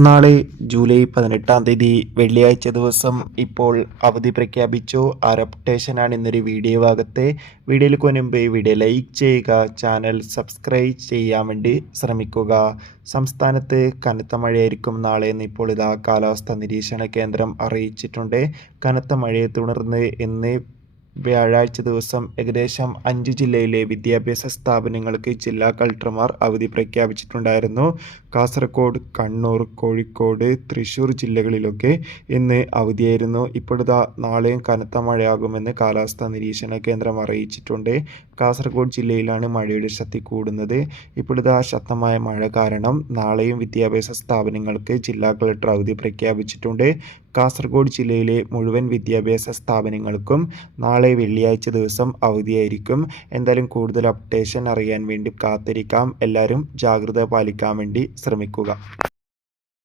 നാളെ ജൂലൈ 18-ാം തീയതി വെള്ളിയാഴ്ച ദിവസം ഇപ്പോൾ അവധി പ്രഖ്യാപിച്ചു. ആ അപ്ഡേഷനാണ് ഇന്നൊരു വീഡിയോ ഭാഗത്തെ. വീഡിയോയിലേക്ക് മുൻപ് വീഡിയോ ലൈക്ക് ചെയ്യുക, ചാനൽ സബ്സ്ക്രൈബ് ചെയ്യാൻ വേണ്ടി ശ്രമിക്കുക. സംസ്ഥാനത്ത് കനത്ത മഴയായിരിക്കും നാളെ എന്ന് ഇപ്പോൾ കാലാവസ്ഥാ നിരീക്ഷണ കേന്ദ്രം അറിയിച്ചിട്ടുണ്ട്. കനത്ത മഴയെ തുടർന്ന് ഇന്ന് വ്യാഴാഴ്ച ദിവസം ഏകദേശം 5 ജില്ലയിലെ വിദ്യാഭ്യാസ സ്ഥാപനങ്ങൾക്ക് ജില്ലാ കളക്ടർമാർ അവധി പ്രഖ്യാപിച്ചിട്ടുണ്ടായിരുന്നു. കാസർഗോഡ്, കണ്ണൂർ, കോഴിക്കോട്, തൃശ്ശൂർ ജില്ലകളിലൊക്കെ ഇന്ന് അവധിയായിരുന്നു. ഇപ്പോഴത്തെ നാളെയും കനത്ത മഴയാകുമെന്ന് കാലാവസ്ഥാ നിരീക്ഷണ കേന്ദ്രം അറിയിച്ചിട്ടുണ്ട്. കാസർഗോഡ് ജില്ലയിലാണ് മഴയുടെ ശക്തി കൂടുന്നത്. ഇപ്പോഴത്തെ ശക്തമായ മഴ കാരണം നാളെയും വിദ്യാഭ്യാസ സ്ഥാപനങ്ങൾക്ക് ജില്ലാ കളക്ടർ അവധി പ്രഖ്യാപിച്ചിട്ടുണ്ട്. കാസർഗോഡ് ജില്ലയിലെ മുഴുവൻ വിദ്യാഭ്യാസ സ്ഥാപനങ്ങൾക്കും നാളെ വെള്ളിയാഴ്ച ദിവസം അവധിയായിരിക്കും. എന്തായാലും കൂടുതൽ അപ്ഡേഷൻ അറിയാൻ വേണ്ടി കാത്തിരിക്കാം. എല്ലാവരും ജാഗ്രത പാലിക്കാൻ വേണ്ടി ശ്രമിക്കുക.